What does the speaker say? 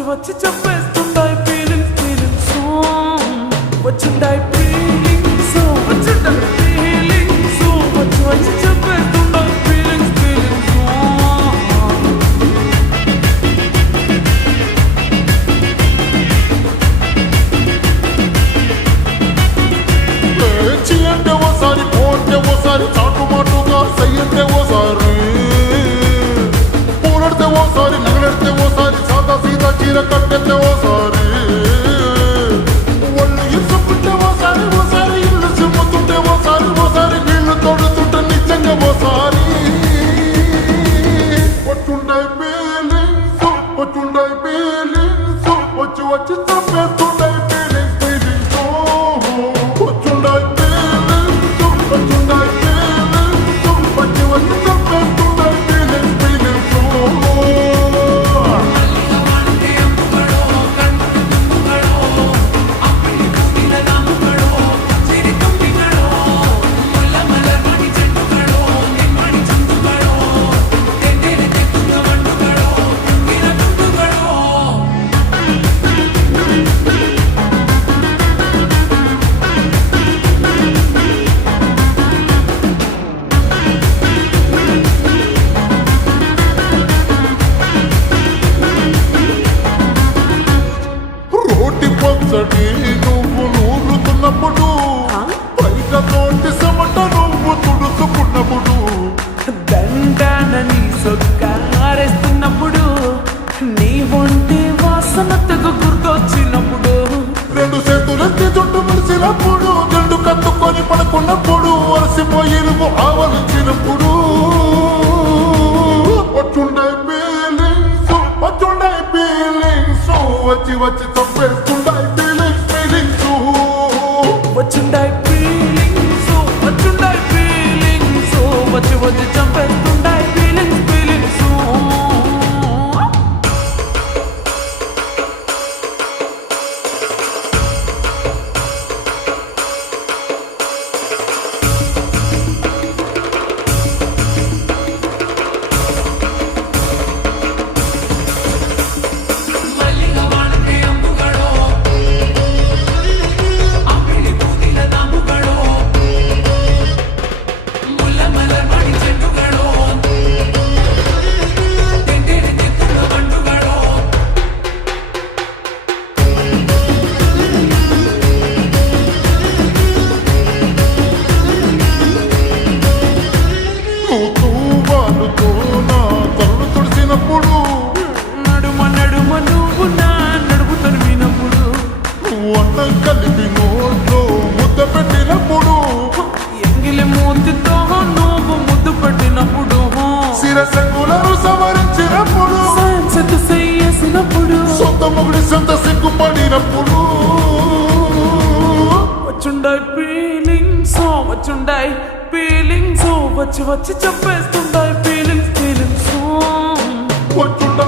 వచ్చి వచ్చి చెప్పేస్తుంటాయి feelings feelings వచ్చింటాయి feelings వచ్చింటాయి feelings వచ్చి వచ్చి చెప్పేస్తుంటాయి ఫీలింగ్స్ ఫీలింగ్స్ అంటే ఓసారి పోతే ఓసారి చాటు మాటుగా సయ్యంటే ఓసారి పూలడితే ఓసారి నగలడితే ఓసారి సాదా సీదా చీర కట్టెత్తే ఓసారి ఒళ్ళు ఇసుకుంటే ఓసారి ఓసారి ఇల్లు సిమ్ముతుంటే ఓసారి ఓసారి నీళ్లు తోడుతుంటే నిజంగా ఓసారి వచ్చుండే ఫీలింగ్స్ వచ్చుండే ఫీలింగ్స్ వచ్చి వచ్చి తప్పేస్తుండే ఫీలింగ్స్ ఫీలింగ్స్ వచ్చుండే పచ్చడి నువ్వు నూరుతున్నప్పుడు బయట తోటి సమట నువ్వు తుడుచుకున్నప్పుడు దండానని సొక్కారేస్తున్నప్పుడు నీ ఒంటి వాసనతకు గుర్తొచ్చినప్పుడు రెండు చేతులెత్తి జుట్టు ముడిచినప్పుడు జండు కత్తుకొని పడుకున్నప్పుడు వలసిపోయి నువ్వు ఆవలించినప్పుడు వచ్చుండే ఫీలింగ్స్ వచ్చుండే ఫీలింగ్స్ వచ్చి వచ్చి చంపేస్తుండే ఫీలింగ్స్ ఫీలింగ్స్ వచ్చిండాయి ఫీలింగ్స్ వచ్చిండాయి ఫీలింగ్స్ వచ్చి వచ్చి చంపేస్తుండాయి ఫీలింగ్స్ ఫీలింగ్స్ నడుమ నడుమ నువ్వు నా నడుపు తరిమినప్పుడు అన్నం కలిపి నోట్లో ముద్ద పెట్టినప్పుడు ఎంగిలి మూతితో నువ్వు ముద్దు పెట్టినప్పుడు శిరసంగులను సవరించినప్పుడు సైన్సెత్ చేసినప్పుడు సొంత మొగుడి సొంత సిగ్గుపడినప్పుడు వచ్చుండాయి ఫీలింగ్స్ వచ్చుండాయి ఫీలింగ్స్ వచ్చి వచ్చి చెప్పేస్తుండాయి ఫీలింగ్స్ ఫీలింగ్స్ వచ్చుండ